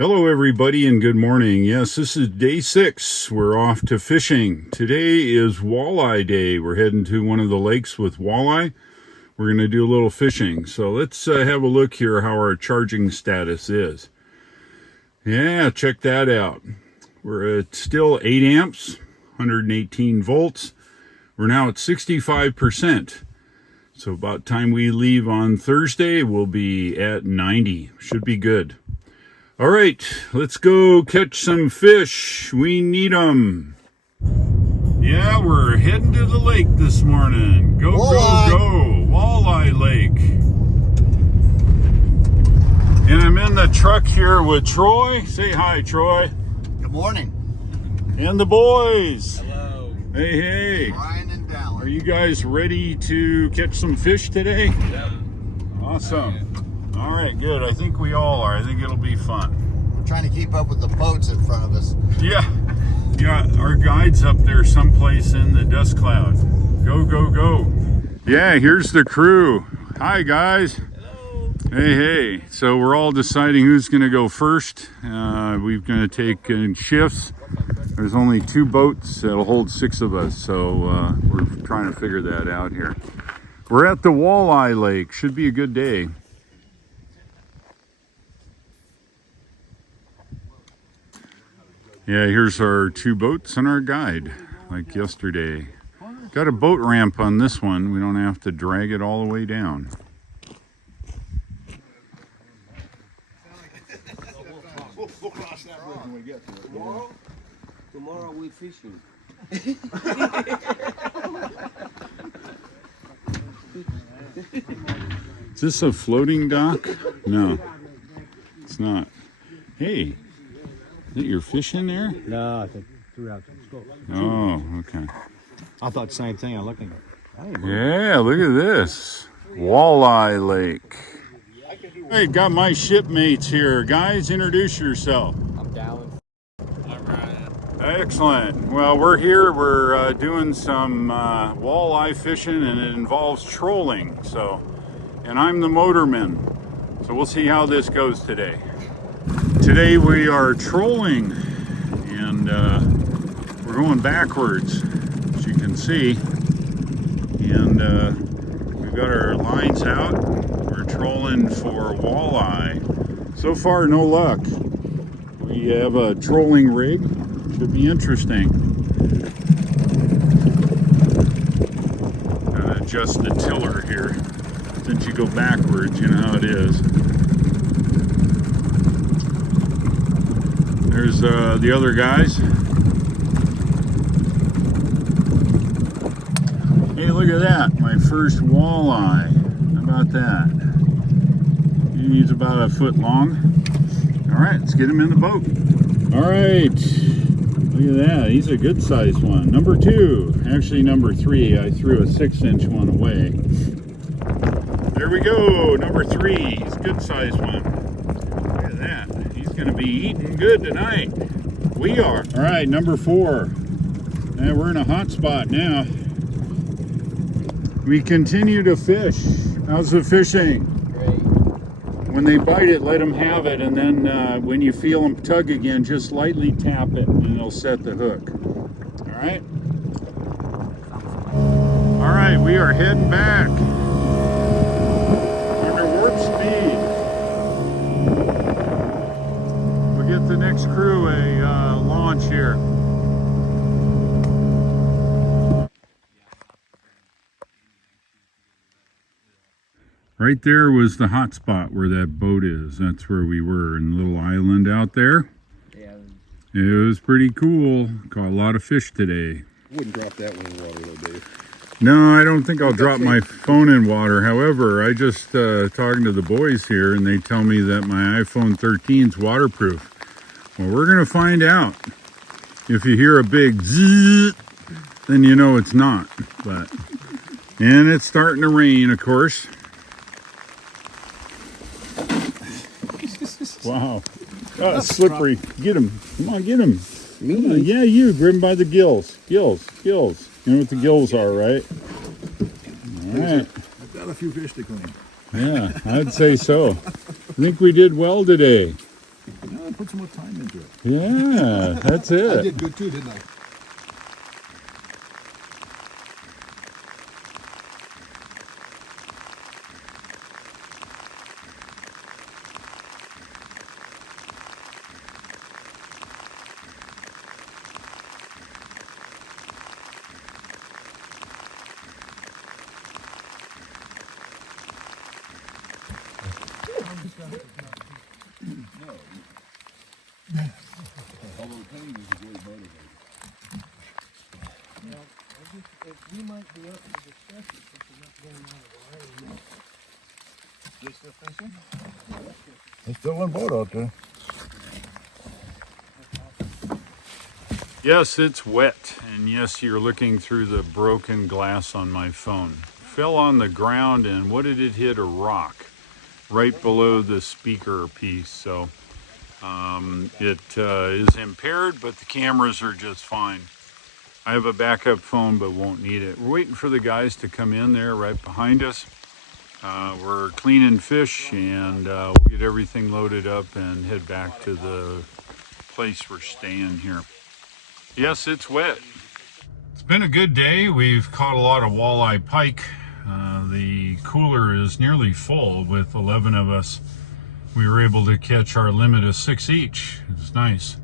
Hello everybody and good morning. Yes, this is day 6. We're off to fishing. Today is walleye day. We're heading to one of the lakes with walleye. We're going to do a little fishing. So let's have a look here how our charging status is. Yeah, check that out. We're at still 8 amps, 118 volts. We're now at 65%. So about time we leave on Thursday, we'll be at 90. Should be good. All right, let's go catch some fish. We need them. Yeah, we're heading to the lake this morning. Go, walleye. Go, go. Walleye Lake. And I'm in the truck here with Troy. Say hi, Troy. Good morning. And the boys. Hello. Hey, hey. Ryan and Dallin. Are you guys ready to catch some fish today? Yeah. Awesome. All right, good. I think we all are. I think it'll be fun. We're trying to keep up with the boats in front of us. Yeah. Our guide's up there someplace in the dust cloud. Go, go, go. Yeah, here's the crew. Hi, guys. Hello. Hey, hey. So we're all deciding who's going to go first. We're going to take in shifts. There's only 2 boats that'll hold 6 of us, so we're trying to figure that out here. We're at the Walleye Lake. Should be a good day. Yeah, here's our 2 boats and our guide, like yesterday. Got a boat ramp on this one. We don't have to drag it all the way down. We'll cross that bridge when we get to it. Tomorrow we fishing. Is this a floating dock? No, it's not. Hey, is it your fish in there? No, I think throughout the scope. Oh, okay. I thought the same thing. I'm looking. Yeah, look at this. Walleye Lake. Hey, got my shipmates here. Guys, introduce yourself. I'm Dallin. I'm Ryan. Excellent. Well, we're here. We're doing some walleye fishing, and it involves trolling. And I'm the motorman. So we'll see how this goes today. Today we are trolling, and we're going backwards, as you can see. And we've got our lines out. We're trolling for walleye. So far, no luck. We have a trolling rig. Should be interesting. Gotta adjust the tiller here. Since you go backwards, you know how it is. There's the other guys. Hey, look at that. My first walleye. How about that? He's about 1 foot long. All right, let's get him in the boat. All right. Look at that. He's a good sized one. Number 2. Actually, number 3. I threw a 6-inch one away. There we go. Number 3. He's a good sized one. Look at that. He's going to be eating good tonight. We are. All right, number 4. And we're in a hot spot now. We continue to fish. How's the fishing? Great. When they bite it, let them have it, and then when you feel them tug again, just lightly tap it, and it'll set the hook. All right? All right, we are heading back. Under warp speed. We'll get the next crew a launch here. Right there was the hot spot where that boat is. That's where we were, in the little island out there. Yeah. It was pretty cool. Caught a lot of fish today. Wouldn't drop that one in the water, though, Dave. No, I don't think I'll drop my phone in water. However, I just talking to the boys here, and they tell me that my iPhone 13 is waterproof. Well, we're going to find out. If you hear a big zzz, then you know it's not. And it's starting to rain, of course. Wow. Oh, it's slippery. Get him. Come on, get him. Me? Yeah, you. Grab him by the gills. Gills. You know what the gills are, right? All right. I've got a few fish to clean. Yeah, I'd say so. I think we did well today. Yeah, put some more time into it. Yeah, that's I it. did good too, didn't I? Although pain is a great motivator. We might be up to discuss it since we're not going out of the rain. They still fishing? There's still one boat out there. Yes, it's wet, and yes, you're looking through the broken glass on my phone. Fell on the ground, and what did it hit? A rock right below the speaker piece. So it is impaired, but the cameras are just fine. I have a backup phone, but won't need it. We're waiting for the guys to come in there right behind us. We're cleaning fish, and we'll get everything loaded up and head back to the place we're staying here. Yes, it's wet. It's been a good day. We've caught a lot of walleye pike. The cooler is nearly full with 11 of us. We were able to catch our limit of 6 each. It's nice.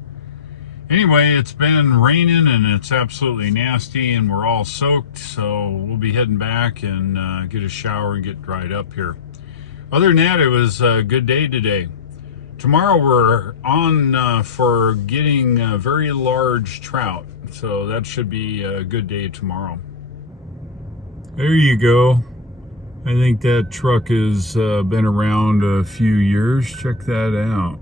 Anyway, it's been raining and it's absolutely nasty and we're all soaked, so we'll be heading back and get a shower and get dried up here. Other than that, it was a good day today. Tomorrow we're on for getting very large trout, so that should be a good day tomorrow. There you go. I think that truck has been around a few years. Check that out.